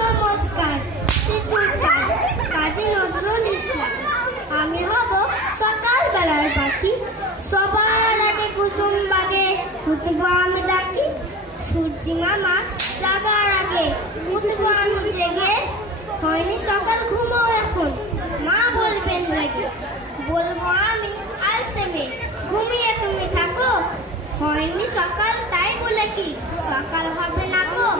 নমস্কার, শিশুর স্যার কাজী নজরুল ইসলাম। আমি হব সকালবেলার পাখি, সবার আগে কুসুম বাগে উঠব আমি ডাকি। সূর্যি মামা জাগার আগে উঠব আমি জেগে। হয়নি সকাল, ঘুমাও এখন, মা বলবেন রেগে। বলবো আমি আলসে মেয়ে, ঘুমিয়ে তুমি থাকো। হয়নি সকাল তাই বলে কি সকাল হবে না গো।